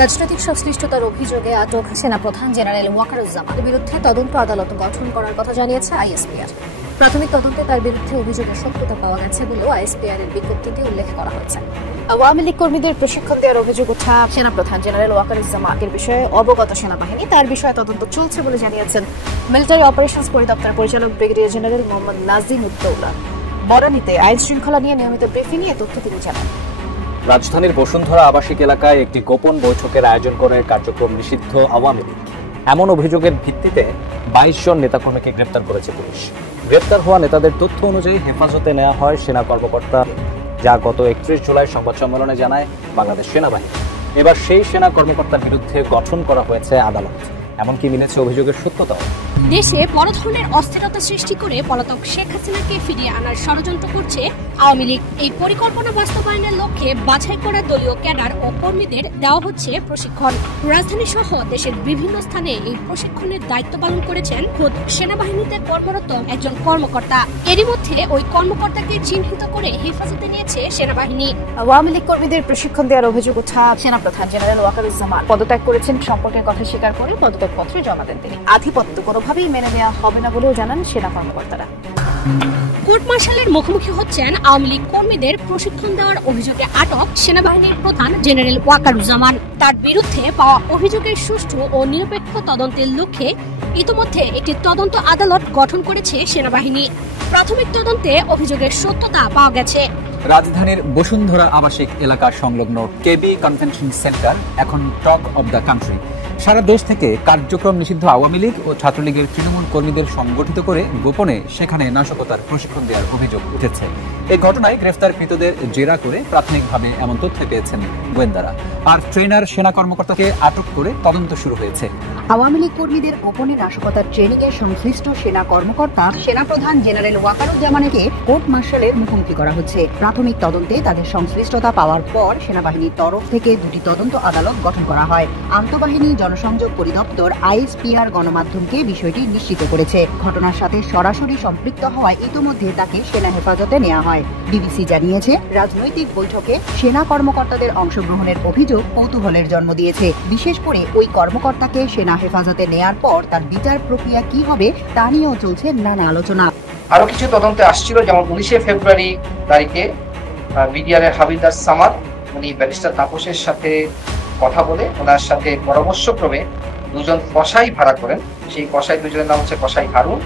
রাজনৈতিক সংশ্লিষ্টতার অভিযোগে আটক সেনাপ্রধান জেনারেল ওয়াকারুজ্জামানের বিরুদ্ধে তদন্ত আদালত গঠন করার কথা জানিয়েছে আইএসপিআর। প্রাথমিক তদন্তে তার বিরুদ্ধে অভিযোগের সত্যতা পাওয়া গেছে বলেও আইএসপিআর এর বিজ্ঞপ্তিতে উল্লেখ করা হয়েছে। আওয়ামী লীগ কর্মীদের প্রশিক্ষণ দেওয়ার অভিযোগ ওঠা সেনাপ্রধান জেনারেল ওয়াকারুজ্জামানের বিষয়ে অবগত সেনাবাহিনী তার বিষয়ে তদন্ত চলছে বলে জানিয়েছেন মিলিটারি অপারেশনস পরিদপ্তরের পরিচালক ব্রিগেডিয়ার জেনারেল মোহাম্মদ নাজিম উদ্দৌলা। বনানীতে আইন শৃঙ্খলা নিয়ে নিয়মিত ব্রিফিং এ তথ্য তিনি জানান। রাজধানীর বসুন্ধরা আবাসিক এলাকায় একটি গোপন বৈঠকের আয়োজন করে কার্যক্রম নিষিদ্ধ আওয়ামী লীগ। এমন অভিযোগের ভিত্তিতে 22 জন নেতাকর্মীকে গ্রেপ্তার করেছে পুলিশ। গ্রেপ্তার হওয়া নেতাদের তথ্য অনুযায়ী হেফাজতে নেওয়া হয় সেনা কর্মকর্তা, যা গত 31 জুলাই সংবাদ সম্মেলনে জানায় বাংলাদেশ সেনাবাহিনী। এবার সেই সেনা কর্মকর্তার বিরুদ্ধে গঠন করা হয়েছে আদালত। এমনকি মিলেছে অভিযোগের সত্যতাও। দেশে বড় ধরনের অস্থিরতা সৃষ্টি করে পলাতক শেখ হাসিনাকে ফিরিয়ে আনার ষড়যন্ত্র করছে আওয়ামী লীগ। এই পরিকল্পনা বাস্তবায়নের লক্ষ্যে বাছাই করা দলীয় ক্যাডার ও কর্মীদের দেওয়া হচ্ছে প্রশিক্ষণ। রাজধানী সহ দেশের বিভিন্ন স্থানে এই প্রশিক্ষণের দায়িত্ব পালন করেছেন খোদ সেনাবাহিনীতে কর্মরত একজন কর্মকর্তা। এরই মধ্যে ওই কর্মকর্তাকে চিহ্নিত করে হেফাজতে নিয়েছে সেনাবাহিনী। আওয়ামী লীগ কর্মীদের প্রশিক্ষণ দেওয়ার অভিযোগ ওঠা সেনাপ্রধান জেনারেল ওয়াকারুজ্জামান পদত্যাগ করেছেন সম্পর্কের কথা স্বীকার করে পদত্যাগপত্র জমা দেন তিনি। আধিপত্য কোনোভাবেই মেনে নেওয়া হবে না বলেও জানান সেনা কর্মকর্তারা। কোর্ট মার্শালের মুখোমুখি হচ্ছেন আওয়ামী লীগ কর্মীদের প্রশিক্ষণ দেওয়ার অভিযোগে আটক সেনাবাহিনীর প্রধান জেনারেল ওয়াকারুজ্জামান। তার বিরুদ্ধে পাওয়া অভিযোগের সুষ্ঠু ও নিরপেক্ষ তদন্তের লক্ষ্যে ইতিমধ্যে একটি তদন্ত আদালত গঠন করেছে সেনাবাহিনী। প্রাথমিক তদন্তে অভিযোগের সত্যতা পাওয়া গেছে। রাজধানীর বসুন্ধরা আবাসিক এলাকা সংলগ্ন কেবি কনভেনশন সেন্টার এখন টক অব দ্য কান্ট্রি। সারা দেশ থেকে কার্যক্রম নিষিদ্ধ আওয়ামী লীগ ও ছাত্রলীগের তৃণমূল কর্মীদের সংগঠিত করে গোপনে সেখানে নাশকতার প্রশিক্ষণ দেওয়ার অভিযোগ উঠেছে। এই ঘটনায় গ্রেফতারকৃতদের জেরা করে প্রাথমিকভাবে এমন তথ্য পেয়েছেন গোয়েন্দারা। আর ট্রেনার সেনা কর্মকর্তাকে আটক করে তদন্ত শুরু হয়েছে। আওয়ামী লীগ কর্মীদের গোপনে নাশকতার ট্রেনিং এ সংশ্লিষ্ট সেনা কর্মকর্তা সেনাপ্রধান জেনারেল ওয়াকারুজ্জামানকে কোর্ট মার্শালের মুখোমুখি করা হচ্ছে। প্রাথমিক তদন্তে তাদের সংশ্লিষ্টতা পাওয়ার পর সেনাবাহিনীর তরফ থেকে দুটি তদন্ত আদালত গঠন করা হয়। আন্তঃবাহিনী জনসংযোগ পরিদপ্তর আইএসপিআর গণমাধ্যমকে বিষয়টি নিশ্চিত করেছে। ঘটনার সাথে সরাসরি সম্পৃক্ত হওয়ায় ইতিমধ্যে তাকে সেনা হেফাজতে নেওয়া হয়। বিবিসি জানিয়েছে, রাজনৈতিক বৈঠকে সেনা কর্মকর্তাদের অংশগ্রহণের অভিযোগ কৌতূহলের জন্ম দিয়েছে। বিশেষ করে ওই কর্মকর্তাকে সেনা হেফাজতে নেয়ার পর তার বিচার প্রক্রিয়া কি হবে তা নিয়েও চলছে নানা আলোচনা। আরো কিছু তদন্তে আসছিল, যেমন 19 ফেব্রুয়ারি তারিখে বিডিআর এর হাবিলদার সামাদ উনি ব্যারিস্টার তাপসের সাথে কথা বলে ওনার সাথে পরামর্শক্রমে দুজন কসাই ভাড়া করেন। সেই কসাই দুজনের নাম হচ্ছে কসাই হারুন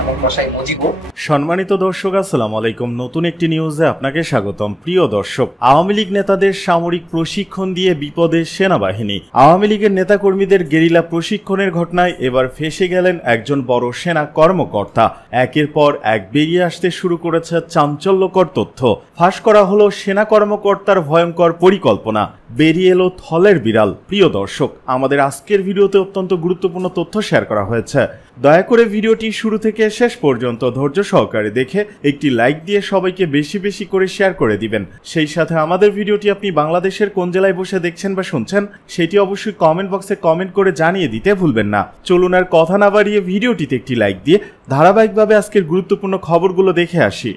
এবং কসাই মজিবুর। সম্মানিত দর্শক, আসসালামু আলাইকুম। নতুন একটি নিউজে আপনাকে স্বাগতম। প্রিয় দর্শক, আওয়ামী লীগ নেতাদের সামরিক প্রশিক্ষণ দিয়ে বিপদে সেনাবাহিনী। আওয়ামী লীগের নেতাকর্মীদের গেরিলা প্রশিক্ষণের ঘটনায় এবার ফেঁসে গেলেন একজন বড় সেনা কর্মকর্তা। একের পর এক বেরিয়ে আসতে শুরু করেছে চাঞ্চল্যকর তথ্য। ফাঁস করা হলো সেনা কর্মকর্তার ভয়ঙ্কর পরিকল্পনা। বেরিয়ে এলো থলের বিড়াল। প্রিয় দর্শক, আমাদের আজকের ভিডিওতে অত্যন্ত গুরুত্বপূর্ণ তথ্য শেয়ার করা হয়েছে। দয়া করে ভিডিওটি শুরু থেকে শেষ পর্যন্ত ধৈর্য সহকারে দেখে একটি লাইক দিয়ে সবাইকে বেশি বেশি করে শেয়ার করে দিবেন। সেই সাথে আমাদের ভিডিওটি আপনি বাংলাদেশের কোন জেলায় বসে দেখছেন বা শুনছেন সেটি অবশ্যই কমেন্ট বক্সে কমেন্ট করে জানিয়ে দিতে ভুলবেন না। চলুন আর কথা না বাড়িয়ে ভিডিওটিতে একটি লাইক দিয়ে ধারাবাহিকভাবে আজকের গুরুত্বপূর্ণ খবরগুলো দেখে আসি।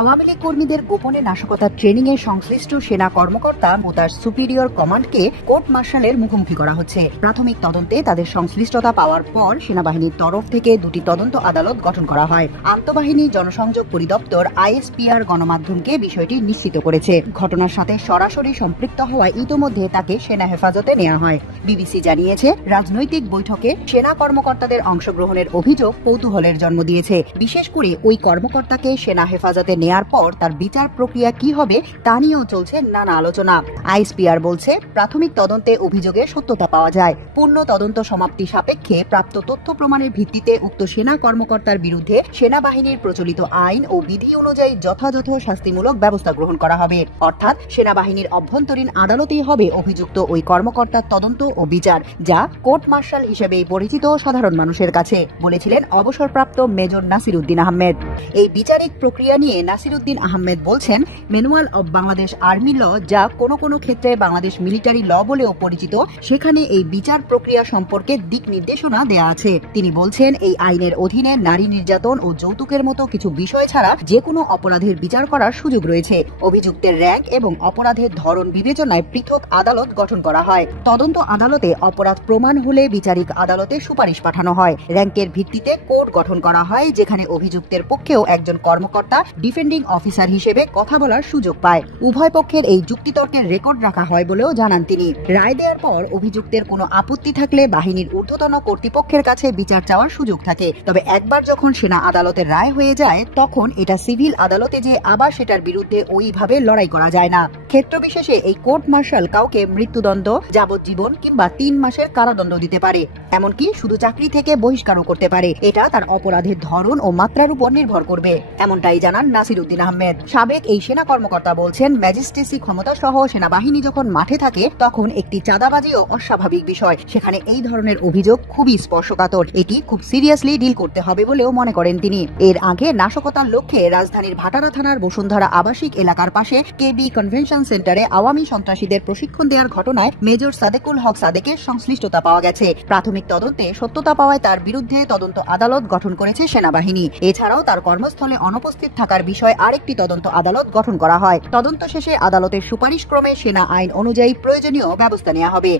আওয়ামী লীগ কর্মীদের গোপনে নাশকতার ট্রেনিং এ সংশ্লিষ্ট সেনা কর্মকর্তা ও তার সুপিরিয়র কমান্ডকে কোর্ট মার্শালের মুখোমুখি করা হচ্ছে। প্রাথমিক তদন্তে তাদের সংশ্লিষ্টতা পাওয়ার পর সেনাবাহিনীর তরফ থেকে দুটি তদন্ত আদালত গঠন করা হয়। আন্তঃবাহিনী জনসংযোগ পরিদপ্তর আইএসপিআর গণমাধ্যমকে বিষয়টি নিশ্চিত করেছে। ঘটনার সাথে সরাসরি সম্পৃক্ত হওয়ায় ইতিমধ্যে তাকে সেনা হেফাজতে নেওয়া হয়। বিবিসি জানিয়েছে, রাজনৈতিক বৈঠকে সেনা কর্মকর্তাদের অংশগ্রহণের অভিযোগ কৌতূহলের জন্ম দিয়েছে। বিশেষ করে ওই কর্মকর্তাকে সেনা হেফাজতে নেয়ার পর তার বিচার প্রক্রিয়া কি হবে তা নিয়েও চলছে নানা আলোচনা। আইএসপিআর বলছে, প্রাথমিক তদন্তে অভিযোগের সত্যতা পাওয়া যায়। পূর্ণ তদন্ত সমাপ্তি সাপেক্ষে প্রাপ্ত তথ্য প্রমাণের ভিত্তিতে উক্ত সেনা কর্মকর্তার বিরুদ্ধে সেনাবাহিনীর প্রচলিত আইন ও বিধি অনুযায়ী যথাযথ শাস্তিমূলক ব্যবস্থা গ্রহণ করা হবে। অর্থাৎ সেনাবাহিনীর অভ্যন্তরীণ আদালতেই হবে অভিযুক্ত ওই কর্মকর্তার তদন্ত ও বিচার, যা কোর্ট মার্শাল হিসেবে পরিচিত সাধারণ মানুষের কাছে, বলেছিলেন অবসরপ্রাপ্ত মেজর নাসিরউদ্দিন আহমেদ। এই বিচারিক প্রক্রিয়া নিয়ে নাসিরউদ্দিন আহমেদ বলছেন, ম্যানুয়াল অব বাংলাদেশ আর্মি ল, যা কোনো কোনো ক্ষেত্রে বাংলাদেশ বাংলাদেশ মিলিটারি ল বলেও পরিচিত, সেখানে এই বিচার প্রক্রিয়া সম্পর্কে দিক নির্দেশনা দেয়া আছে। তিনি বলছেন, এই আইনের অধীনে নারী নির্যাতন ও যৌতুকের মতো কিছু বিষয় ছাড়া যে কোনো অপরাধের বিচার করার সুযোগ রয়েছে। অভিযুক্তের র্যাঙ্ক এবং অপরাধের ধরন বিবেচনায় পৃথক আদালত গঠন করা হয়। তদন্ত আদালতে অপরাধ প্রমাণ হলে বিচারিক আদালতে সুপারিশ পাঠানো হয়। র্যাঙ্কের ভিত্তিতে কোর্ট গঠন করা হয়, যেখানে অভিযুক্তের পক্ষেও একজন কর্মকর্তা ডিফেন্ডিং অফিসার হিসেবে কথা বলার সুযোগ পায়। উভয় পক্ষের এই যুক্তিতর্কের রেকর্ড রাখা হয় বলেও জানান তিনি। রায় দেওয়ার পর অভিযুক্তের কোনো আপত্তি থাকলে বাহিনীর ঊর্ধ্বতন কর্তৃপক্ষের কাছে বিচার চাওয়ার সুযোগ থাকে। তবে একবার যখন সেনা আদালতের রায় হয়ে যায়, তখন এটা সিভিল আদালতে যে আবার সেটার বিরুদ্ধে ওইভাবে লড়াই করা যায় না। ক্ষেত্র বিশেষে এই কোর্ট মার্শাল কাউকে মৃত্যুদণ্ড, যাবজ্জীবন কিংবা 3 মাসের কারাদণ্ড দিতে পারে, এমনকি শুধু চাকরি থেকে বহিষ্কারও করতে পারে। এটা তার অপরাধের ধরন ও মাত্রার উপর নির্ভর করবে, এমনটাই জানান নাসির উদ্দিন আহমেদ। সাবেক এই সেনা কর্মকর্তা বলছেন, ম্যাজিস্ট্রেসি ক্ষমতা সহ সেনাবাহিনী যখন মাঠে থাকে তখন একটি চাঁদাবাজিও অস্বাভাবিক বিষয়। সেখানে এই ধরনের অভিযোগ খুবই স্পর্শকাতর, এটি খুব সিরিয়াসলি ডিল করতে হবে বলেও মনে করেন তিনি। এর আগে নাশকতার লক্ষ্যে রাজধানীর ভাটারা থানার বসুন্ধরা আবাসিক এলাকার পাশে কেবি কনভেনশন সেন্টারে আওয়ামী সন্ত্রাসীদের প্রশিক্ষণ দেওয়ার ঘটনায় মেজর সাদেকুল হক সাদেকের সংশ্লিষ্টতা পাওয়া গেছে। প্রাথমিক তদন্তে সত্যতা পাওয়ায় তার বিরুদ্ধে তদন্ত আদালত গঠন করেছে সেনাবাহিনী। এছাড়াও তার কর্মস্থলে অনুপস্থিত থাকার বিষয়ে আরেকটি তদন্ত আদালত গঠন করা হয়। তদন্ত শেষে আদালতের সুপারিশ ক্রমে সেনা আইন অনুযায়ী প্রয়োজনীয় ব্যবস্থা নেওয়া হবে।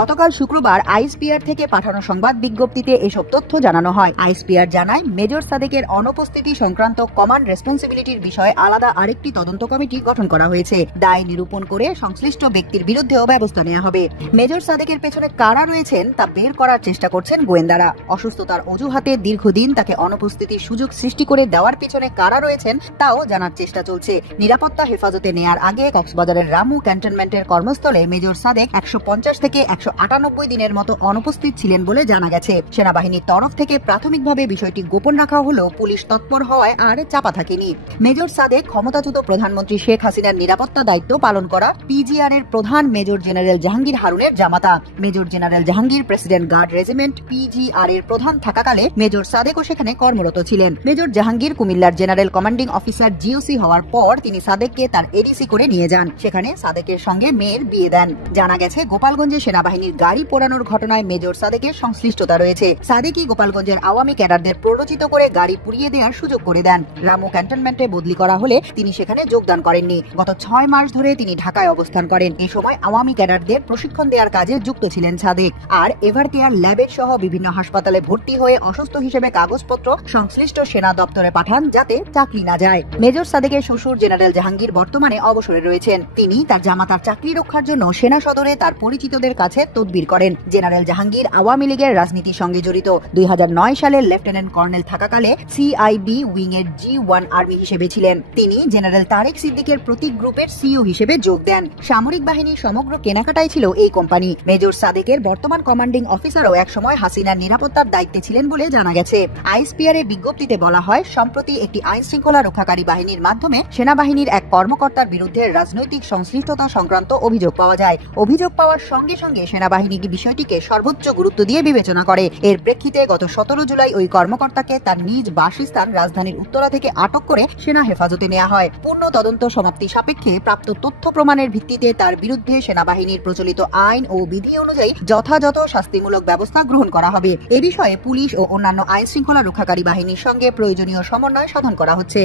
গতকাল শুক্রবার আইএসপিআর থেকে পাঠানো সংবাদ বিজ্ঞপ্তিতে এসব তথ্য জানানো হয়। আইএসপিআর জানায়, মেজর সাদেকের অনুপস্থিতি সংক্রান্ত কমান্ড রেসপন্সিবিলিটির বিষয়ে আলাদা আরেকটি তদন্ত কমিটি গঠন করা হয়েছে। দায় নিরূপণ করে সংশ্লিষ্ট ব্যক্তির বিরুদ্ধেও ব্যবস্থা নেওয়া হবে। মেজর সাদেকের পেছনে কারা রয়েছেন তা বের করার চেষ্টা করছেন গোয়েন্দারা। অসুস্থতার অজুহাতে দীর্ঘদিন তাকে অনুপস্থিতির সুযোগ সৃষ্টি করে দেওয়ার পিছনে কারা রয়েছেন তাও জানার চেষ্টা চলছে। নিরাপত্তা হেফাজতে নেয়ার আগে কক্সবাজারের রামু ক্যান্টনমেন্টের কর্মস্থলে মেজর সাদেক 150 থেকে 198 দিনের মতো অনুপস্থিত ছিলেন বলে জানা গেছে। সেনাবাহিনীর তরফ থেকে প্রাথমিকভাবে বিষয়টি গোপন রাখা হলেও পুলিশ তৎপর হওয়ায় আর চাপা থাকেনি। মেজর সাদেক ক্ষমতাচ্যুত প্রধানমন্ত্রী শেখ হাসিনার নিরাপত্তা দায়িত্ব পালন করা পিজিআর এর প্রধান মেজর জেনারেল জাহাঙ্গীর হারুনের জামাতা। Major general Jahangir president guard regiment PGR এর প্রধান থাকাকালে মেজর সাদেকও সেখানে কর্মরত ছিলেন। মেজর জাহাঙ্গীর কুমিল্লার জেনারেল কমান্ডিং অফিসার জিওসি হওয়ার পর তিনি সাদেককে তার এডিসি করে নিয়ে যান। সেখানে সাদেকের সঙ্গে মেয়ের বিয়ে দেন। জানা গেছে, গোপালগঞ্জে সেনাবাহিনীর গাড়ি পোড়ানোর ঘটনায় মেজর সাদেকের সংশ্লিষ্টতা রয়েছে। সাদেকই গোপালগঞ্জের আওয়ামী ক্যাডারদের প্ররোচিত করে গাড়ি পুড়িয়ে দেওয়ার সুযোগ করে দেন। রামু ক্যান্টনমেন্টে বদলি করা হলে তিনি সেখানে যোগদান করেননি। গত 6 মাস ধরে তিনি ঢাকায় অবস্থান করেন। এ সময় আওয়ামী ক্যাডারদের প্রশিক্ষণ দেওয়ার কাজে যুক্ত ছিলেন সাদেক। আর এভার কেয়ার ল্যাবের সহ বিভিন্ন হাসপাতালে ভর্তি হয়ে অসুস্থ হিসেবে কাগজপত্র সংশ্লিষ্ট সেনা দপ্তরে পাঠান, যাতে চাকরি না যায়। মেজর সাদেকের শ্বশুর জেনারেল জাহাঙ্গীর বর্তমানে অবসরে রয়েছেন। তিনি তার জামাতার চাকরি রক্ষার জন্য সেনা সদরে তার পরিচিতদের কাছে তদবির করেন। জেনারেল জাহাঙ্গীর আওয়ামী লীগের রাজনীতির সঙ্গে জড়িত। 2009 সালে লেফটেন্যান্ট কর্নেল থাকাকালে সিআইবি উইং এর G1 আর্মি হিসেবে ছিলেন। তিনি জেনারেল তারেক সিদ্দিকের প্রতীক গ্রুপের সিইও হিসেবে যোগ দেন। সামরিক বাহিনীর সমগ্র কেনাকাটাই ছিল এই কোম্পানি। মেজর সাদেকের বর্তমান কমান্ডিং অফিসারও একসময় হাসিনার নিরাপত্তার দায়িত্বে ছিলেন বলে জানা গেছে। আইএসপিআর এর বিজ্ঞপ্তিতে বলা হয়, সম্প্রতি একটি আইন শৃঙ্খলা রক্ষাকারী বাহিনীর মাধ্যমে সেনাবাহিনীর এক কর্মকর্তার বিরুদ্ধে রাজনৈতিক সংশ্লিষ্টতা সংক্রান্ত অভিযোগ পাওয়া যায়। অভিযোগ পাওয়ার সঙ্গে সঙ্গে সেনাবাহিনী বিষয়টিকে সর্বোচ্চ গুরুত্ব দিয়ে বিবেচনা করে। এর প্রেক্ষিতে গত 17 জুলাই ওই কর্মকর্তাকে তার নিজ বাসস্থান রাজধানীর উত্তরা থেকে আটক করে সেনা হেফাজতে নেওয়া হয়। পূর্ণ তদন্ত সমাপ্তি সাপেক্ষে প্রাপ্ত তথ্য প্রমাণের ভিত্তিতে তার বিরুদ্ধে সেনাবাহিনীর প্রচলিত আইন ও বিধি অনুযায়ী যথাযথ শাস্তিমূলক ব্যবস্থা গ্রহণ করা হবে। এ বিষয়ে পুলিশ ও অন্যান্য আইন শৃঙ্খলা রক্ষাকারী বাহিনীর সঙ্গে প্রয়োজনীয় সমন্বয় সাধন করা হচ্ছে।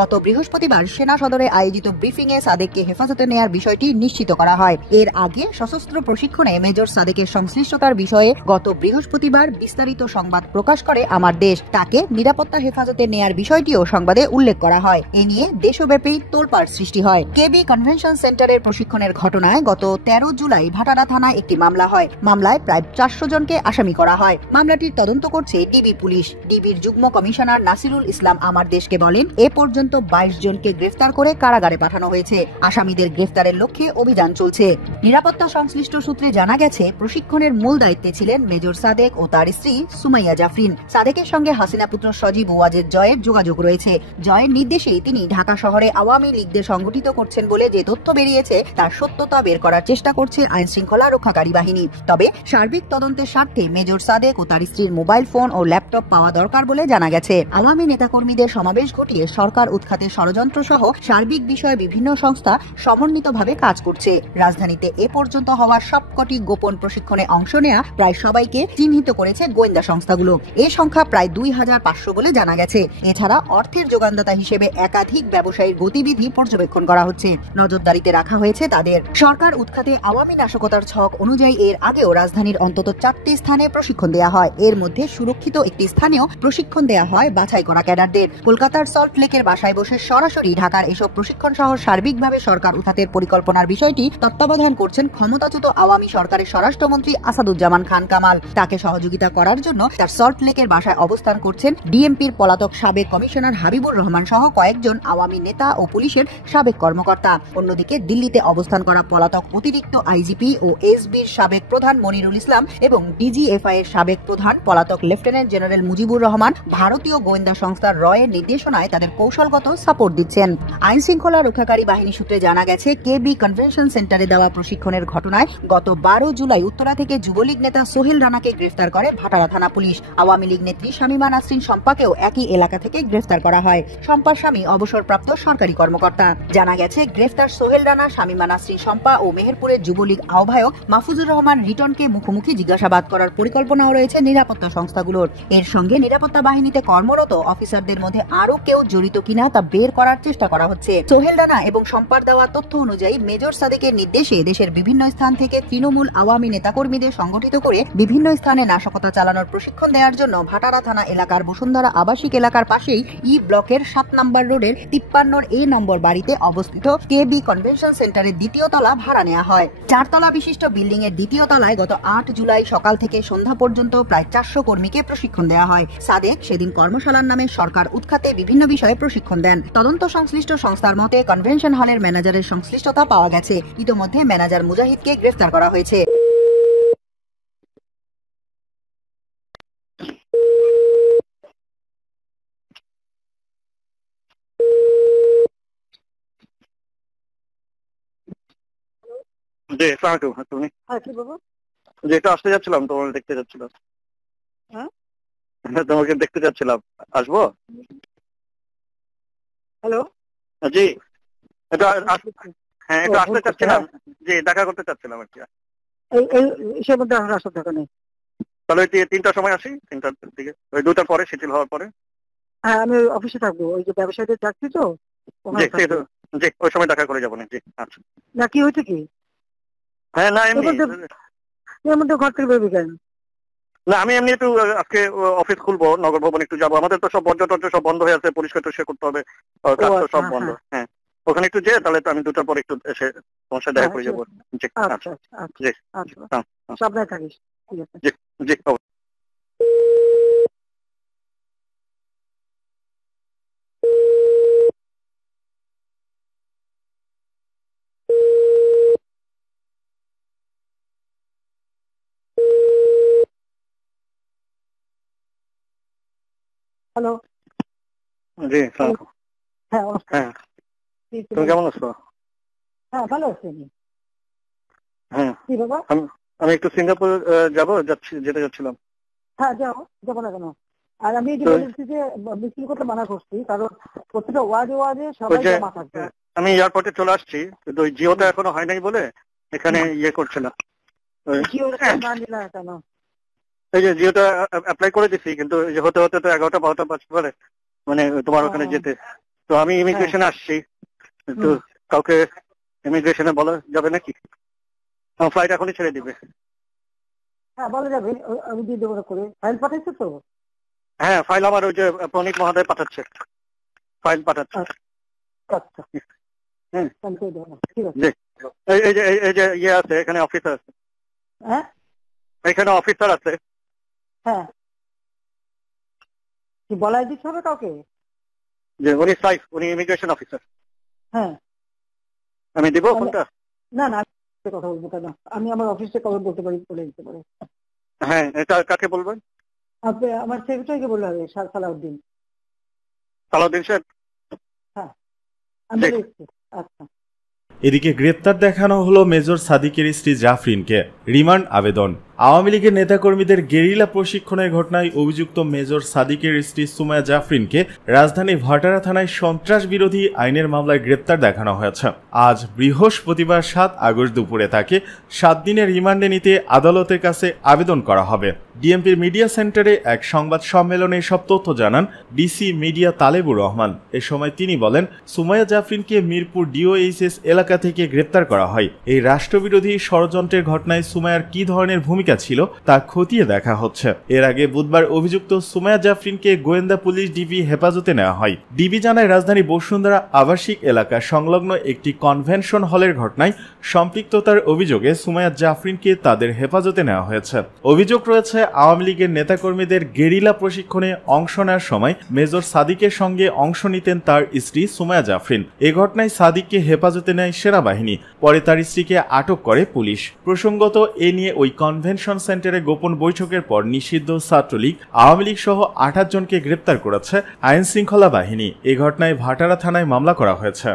গত বৃহস্পতিবার সেনা সদরে আয়োজিত ব্রিফিং এ সাদেককে হেফাজতে নেয়ার বিষয়টি নিশ্চিত করা হয়। এর আগে সশস্ত্র প্রশিক্ষণে মেজর সাদেকের সংশ্লিষ্টতার বিষয়ে গত বৃহস্পতিবার বিস্তারিত সংবাদ প্রকাশ করে আমার দেশ। তাকে নিরাপত্তা হেফাজতে নেয়ার বিষয়টিও সংবাদে উল্লেখ করা হয়। এ নিয়ে দেশব্যাপী তোলপাড় সৃষ্টি হয়। কেবি কনভেনশন সেন্টারের প্রশিক্ষণের ঘটনায় গত 13 জুলাই ভাটারা থানায় একটি মামলা হয়। মামলায় প্রায় 400 জনকে আসামি করা হয়। মামলাটির তদন্ত করছে ডিবি পুলিশ। ডিবির যুগ্ম কমিশনার নাসিরুল ইসলাম আমার দেশকে বলেন, এ পর্যন্ত 22 জনকে গ্রেফতার করে কারাগারে পাঠানো হয়েছে। আসামিদের গ্রেফতারের লক্ষ্যে অভিযান চলছে। নিরাপত্তা সংশ্লিষ্ট সূত্রে জানা গেছে, প্রশিক্ষণের মূল দায়িত্বে ছিলেন মেজর সাদেক ও তার স্ত্রী সুমাইয়া জাফরিন। সাদেকের সঙ্গে হাসিনা পুত্র সজীব ওয়াজেদ জয়ের যোগাযোগ রয়েছে। জয়ের নির্দেশেই তিনি ঢাকা শহরে আওয়ামী লীগদের সংগঠিত করছেন বলে যে তথ্য বেরিয়েছে তার সত্যতা বের করার চেষ্টা করছে আইন শৃঙ্খলা রক্ষাকারী বাহিনী। তবে সার্বিক তদন্তের স্বার্থে মেজর সাদেক ও তার স্ত্রীর মোবাইল ফোন ও ল্যাপটপ পাওয়া দরকার বলে জানা গেছে। আওয়ামী নেতাকর্মীদের সমাবেশ ঘটিয়ে সরকার উৎখাতে ষড়যন্ত্র সহ সার্বিক বিষয়ে বিভিন্ন সংস্থা সমন্বিতভাবে কাজ করছে। রাজধানীতে এ পর্যন্ত হওয়া সবকটি গোপন প্রশিক্ষণে অংশ নেয়া প্রায় সবাইকে চিহ্নিত করেছে গোয়েন্দা সংস্থাগুলো। এ সংখ্যা প্রায় 2500 বলে জানা গেছে। এছাড়া অর্থের যোগানদাতা হিসেবে একাধিক ব্যবসায়ীর গতিবিধি পর্যবেক্ষণ করা হচ্ছে, নজরদারিতে রাখা হয়েছে তাদের। সরকার উৎখাতে আওয়ামী নাশকতার ছক অনুযায়ী এর আগেও রাজধানীর অন্তত 4টি স্থানে প্রশিক্ষণ দেওয়া হয়। এর মধ্যে সুরক্ষিত একটি স্থানেও প্রশিক্ষণ দেওয়া হয় বাছাই করা ক্যাডারদের। কলকাতার সল্ট লেকের বাসায় বসে সরাসরি ঢাকার এসব প্রশিক্ষণ সহ সার্বিকভাবে সরকার উৎখাতের পরিকল্পনার বিষয়টি তত্ত্বাবধান করছেন ক্ষমতাচ্যুত আওয়ামী সরকারের স্বরাষ্ট্রমন্ত্রী আসাদুজ্জামান খান কামাল। তাকে সহযোগিতা করার জন্য তার সল্ট লেকের বাসায় অবস্থান করছেন ডিএমপির পলাতক সাবেক কমিশনার হাবিবুর রহমান সহ কয়েকজন আওয়ামী নেতা ও পুলিশের সাবেক কর্মকর্তা। অন্যদিকে দিল্লিতে অবস্থান করা পলাতক অতিরিক্ত আইজিপি ও এসবির সাবেক প্রধান মনিরুল ইসলাম এবং ডিজিএফআই এর সাবেক প্রধান পলাতক লেফটেন্যান্ট জেনারেল মুজিবুর রহমান ভারতীয় গোয়েন্দা সংস্থা রয়ের নির্দেশনায় তাদের কৌশলগত সাপোর্ট দিচ্ছেন। আইন শৃঙ্খলা রক্ষাকারী বাহিনী সূত্রে জানা গেছে, কেবি কনভেনশন সেন্টারে দেওয়া প্রশিক্ষণের ঘটনায় গত 12 জুলাই উত্তরা থেকে যুবলীগ নেতা সোহেল রানাকে গ্রেফতার করে ভাটারা থানা পুলিশ। আওয়ামী লীগ নেত্রী শামীমা নাসরিন শম্পাকেও একই এলাকা থেকে গ্রেফতার করা হয়। শম্পার স্বামী অবসরপ্রাপ্ত সরকারি কর্মকর্তা। জানা গেছে, গ্রেফতার সোহেল রানা, শামীমা নাসরিন শম্পা ও মেহেরপুরের যুবলীগ আহ্বায়ক মাহফুজুর রহমান রিটনকে মুখোমুখি জিজ্ঞাসাবাদ করার পরিকল্পনাও রয়েছে নিরাপত্তা সংস্থাগুলোর। এর সঙ্গে নিরাপত্তা বাহিনীতে কর্মরত অফিসারদের মধ্যে আরো কেউ জড়িত কিনা তা বের করার চেষ্টা করা হচ্ছে। সোহেল রানা এবং শম্পার দেওয়া তথ্য অনুযায়ী মেজর সাদেকের নির্দেশে দেশের বিভিন্ন স্থান থেকে তৃণমূল আওয়ামী নেতাকর্মীদের সংগঠিত করে বিভিন্ন স্থানে নাশকতা চালানোর প্রশিক্ষণ দেওয়ার জন্য ভাটারা থানা এলাকার বসুন্ধরা আবাসিক এলাকার পাশেই ই ব্লকের 7 নম্বর রোডের 53 এ নম্বর বাড়িতে অবস্থিত কেবি কনভেনশন সেন্টারের 2য় তলা ভাড়া নেওয়া হয়। 4 তলা বিশিষ্ট বিল্ডিং এর 2য় তলায় গত 8 জুলাই সকাল থেকে সন্ধ্যা পর্যন্ত প্রায় 400 কর্মীকে প্রশিক্ষণ দেওয়া হয়। সাদেক সেদিন কর্মশালার নামে সরকার উৎখাতে বিভিন্ন বিষয়ে প্রশিক্ষণ দেন। তদন্ত সংশ্লিষ্ট সংস্থার মতে কনভেনশন হলের ম্যানেজারের সংশ্লিষ্টতা পাওয়া গেছে। ইতোমধ্যে ম্যানেজার মুজাহিদকে গ্রেফতার করা হয়েছে। জি, আসসালামু আলাইকুম। তুমি? হ্যাঁ, কি বাবা? যে একটু আসতে যাচ্ছিলাম, তোমাকে দেখতে যাচ্ছিলাম। হ্যাঁ? তোমাকে দেখতে যাচ্ছিলাম, আসবো? হ্যালো? জি, একটু হ্যাঁ, একটু আসতে চাচ্ছিলাম। জি, দেখা করতে চাচ্ছিলাম আর কি। এসব মধ্যে এখন আসার দরকার নেই। তাহলে ওই 3টার সময় আসি, 3টার দিকে, ওই 2টার পরে, শিথিল হওয়ার পরে। হ্যাঁ, আমি অফিসে থাকবো। ওই যে ব্যবসায়ীদের ডাকছি তো, জি, জি, ওই সময় দেখা করে যাবো না। জি, আচ্ছা। না, কি হয়েছে কি? হ্যাঁ, না এমনি, এর মধ্যে ঘর থেকে বেরোবি কেন? না আমি এমনি একটু আজকে অফিস খুলবো, নগর ভবন একটু যাবো। আমাদের তো সব বর্জ্য সব বন্ধ হয়ে আছে, পরিষ্কার টরিষ্কার করতে হবে, কাজ তো সব বন্ধ। হ্যাঁ, ওখানে একটু যেয়ে তাহলে তো আমি 2টার পরে একটু এসে তোমার সাথে দেখা করে যাবো। জি, আচ্ছা, জি, আচ্ছা, সাবধানে থাকিস। ঠিক আছে। জি, জি। হ্যালো? জি, হ্যাঁ, হ্যাঁ, তুমি কেমন আছো? হ্যাঁ, ভালো আছি আমি। হ্যাঁ, কি বাবা? আমি একটু সিঙ্গাপুর যেতে যাচ্ছিলাম। হ্যাঁ, যাবো না কেন? আর আমি যে বলেছি যে মিছিল করতে মানা করছি, কারণ প্রত্যেকটা ওয়ার্ডে সবাই জমা থাকবে। আমি এয়ারপোর্টে চলে আসছি, কিন্তু ওই জিওটা এখনো হয় নাই বলে এখানে করছে না। কেন? এই যে জিওটা অ্যাপ্লাই করে দিচ্ছি, কিন্তু হতে হতে তো 11টা 12টা বাজতে পারে, মানে তোমার ওখানে যেতে। তো আমি ইমিগ্রেশনে আসছি, তো কাউকে ইমিগ্রেশনে বলা যাবে নাকি? আমার ফ্লাইট এখনই ছেড়ে দিবে। হ্যাঁ, বলা যাবে, আমি দিয়ে দেবো করে। ফাইল পাঠাইছো তো? হ্যাঁ, ফাইল আমার ওই যে প্রণীত মহোদয় পাঠাচ্ছে, ফাইল পাঠাচ্ছে। আচ্ছা, হ্যাঁ, ঠিক আছে। এই যে ইয়ে আছে, এখানে অফিসার আছে। হ্যাঁ, এখানে অফিসার আছে। হ্যাঁ, কি বলাই দিতে হবে কাউকে? যে উনি সাইফ, উনি ইমিগ্রেশন অফিসার। হ্যাঁ, আমি দিব ফোনটা? না না, কথা বলবো কেন? আমি আমার অফিসে খবর বলতে পারি, বলে দিতে পারে। হ্যাঁ, এটা কাকে বলবেন? আমার সেক্রেটারিকে বললে হবে, সালাউদ্দিন। সালাউদ্দিন সাহেব? হ্যাঁ, আমি বলে দিচ্ছি। আচ্ছা। এদিকে গ্রেপ্তার দেখানো হলো মেজর সাদিকের স্ত্রী জাফরিনকে। রিমান্ড আবেদন। আওয়ামী লীগের নেতাকর্মীদের গেরিলা প্রশিক্ষণের ঘটনায় অভিযুক্ত মেজর সাদিকের স্ত্রী সুমাইয়া জাফরিনকে রাজধানী ভাটারা থানায় সন্ত্রাস বিরোধী আইনের মামলায় গ্রেপ্তার দেখানো হয়েছে। আজ বৃহস্পতিবার 7 আগস্ট দুপুরে তাকে 7 দিনের রিমান্ডে নিতে আদালতের কাছে আবেদন করা হবে। ডিএমপির মিডিয়া সেন্টারে এক সংবাদ সম্মেলনে সব তথ্য জানান ডিসি মিডিয়া তালেবুর রহমান। এ সময় তিনি বলেন, সুমাইয়া জাফরিনকে মিরপুর ডিওএইচএস এলাকা থেকে গ্রেপ্তার করা হয়। এই রাষ্ট্রবিরোধী ষড়যন্ত্রের ঘটনায় সুমাইয়ার কি ধরনের ভূমিকা ছিল তা খতিয়ে দেখা হচ্ছে। এর আগে বুধবার অভিযুক্ত সুমাইয়া জাফরিনকে গোয়েন্দা পুলিশ ডিবি হেফাজতে নেওয়া হয়। ডিবি জানায়, রাজধানী বসুন্ধরা আবাসিক এলাকা সংলগ্ন একটি কনভেনশন হলের ঘটনায় সম্পৃক্ততার অভিযোগে সুমাইয়া জাফরিনকে তাদের হেফাজতে নেওয়া হয়েছে। অভিযোগ রয়েছে, আওয়ামী লীগের নেতাকর্মীদের গেরিলা প্রশিক্ষণে অংশ নেওয়ার সময় মেজর সাদিকের সঙ্গে অংশ নিতেন তার স্ত্রী সুমাইয়া জাফরিন। এ ঘটনায় সাদিককে হেফাজতে নেয় সেনাবাহিনী। পরে তার স্ত্রীকে আটক করে পুলিশ। প্রসঙ্গত, এ নিয়ে ওই কনভেনশন সেন্টারে গোপন বৈঠকের পর নিষিদ্ধ ছাত্রলীগ, আওয়ামী লীগ সহ 28 জনকে গ্রেপ্তার করেছে আইন শৃঙ্খলা বাহিনী। এ ঘটনায় ভাটারা থানায় মামলা করা হয়েছে।